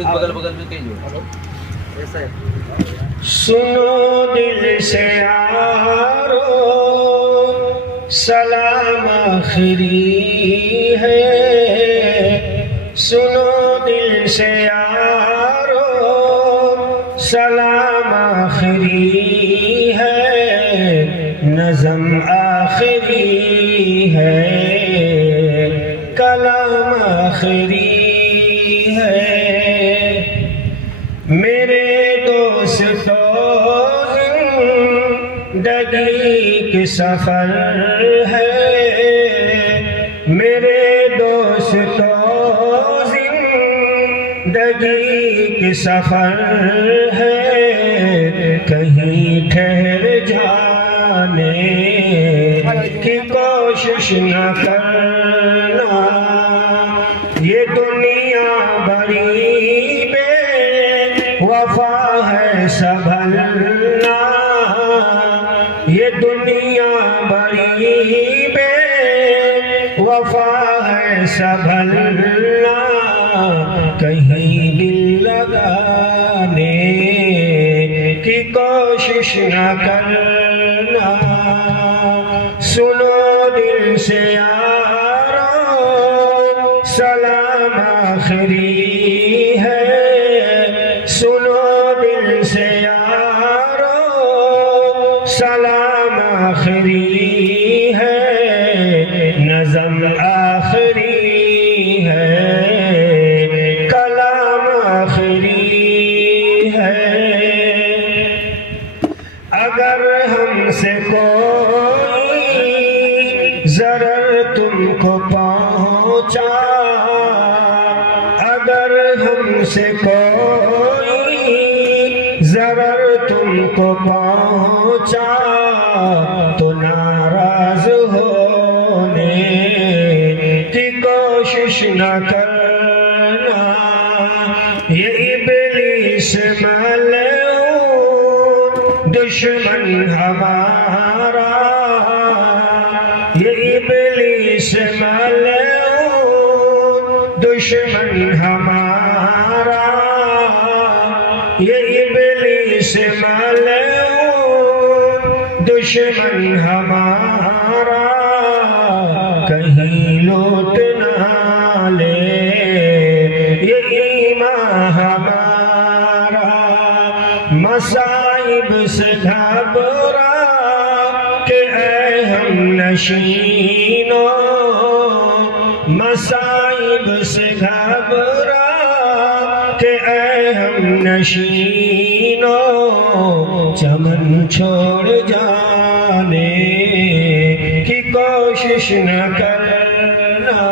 थोड़ी बगल बगल में कहीं जो ऐसा है। सुनो दिल से यारो सलाम आखिरी है, सुनो दिल से यारो सलाम आखिरी है, नज़म आखिरी है, कलाम आखिरी है। मेरे दोस्तों जिंदगी की सफर है, मेरे दोस्तों जिंदगी की सफर है, कहीं ठहर जाने की कोशिश न करना, ये दुनिया बड़ी वफा है संभलना, ये दुनिया बड़ी बेवफा है संभलना, कहीं दिल लगाने की कोशिश न करना। सुनो दिल से यारो सलाम आखिरी है, सुनो दिल से यारो सलाम आखिरी है, नज़म आखिरी है, कलाम आखिरी है। अगर हमसे कोई ज़रर तुमको पहुँचा, अगर हमसे कोई ज़रर तुमको पहुँचा, तो नाराज़ होने की कोशिश न करना, ये इब्लीस मलऊन दुश्मन हमारा, ये इब्लीस मलऊन दुश्मन हमारा, ये इब्लीस मलऊन दुश्मन हमारा, कहीं लूट ना ले ये ईमान हमारा। मसाइब से घबरा के ऐ हम नशीनों, मसाइब से घबरा के ऐ हम नशीनों, चमन छोड़ जाने की कोशिश न करना।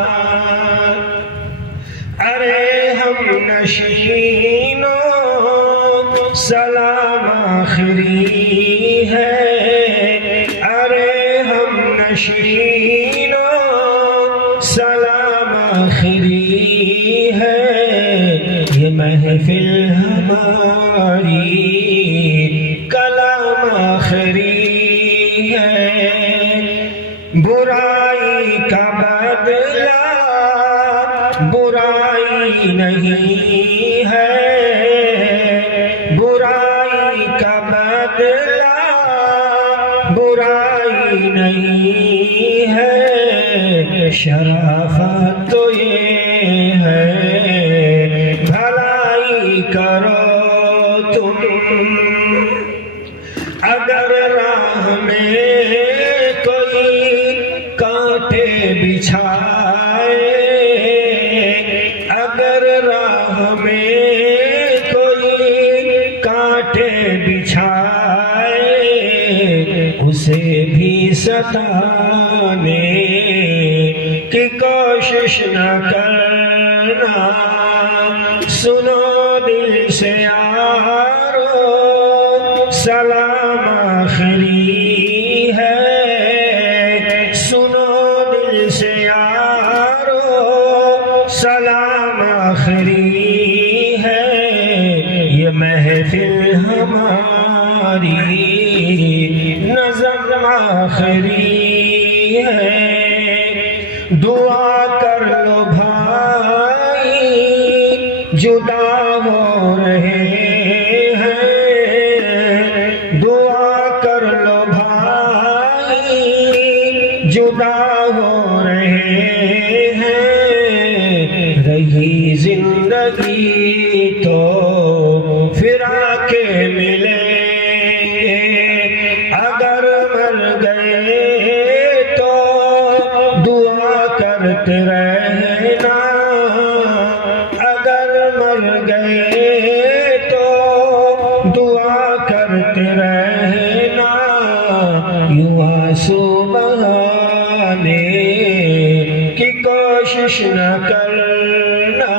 अरे हम नशीनों सलाम आखिरी है, अरे हम नशीनों सलाम आखिरी है, ये महफिल हमारी कलाम आखिरी है। बुराई का बदला बुराई नहीं है, बुराई का बदला बुराई नहीं है, शराफत तो ये है भलाई करो तुम। अगर राह में कोई कांटे बिछाए, अगर राह में कोई कांटे बिछाए, उसे भी सताने की कोशिश न करना। सुनो दिल से यारो सलाम आखिरी है, सुनो दिल से यारो सलाम आखिरी है, ये महफिल हमारी नज़म आखिरी है। दुआ कर लो भाई जुदा ہو رہے ہیں، دعا کر لو بھائی جدا ہو رہے ہیں، رہی زندگی تو پھرا کے ملیں گے، اگر مر گئے تو دعا کرتے رہنا، اگر مر گئے تو دعا کرتے رہنا، یوں آنسو بہانے کی کوشش نہ کرنا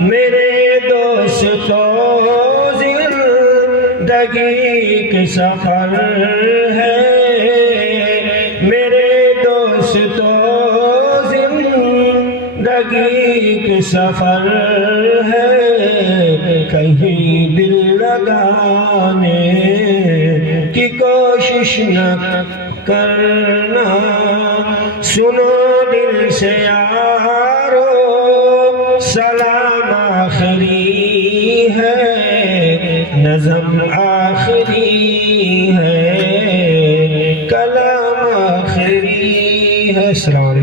میرے دوستو، زندگی کے سفر ہے میرے دوستو، زندگی کے سفر ہے، کہیں دل لگانے کی کوشش نہ کرنا، سنو دل سے یارو سلام آخری ہے، نظم آخری ہے، کلام آخری ہے۔ السلام علیکم۔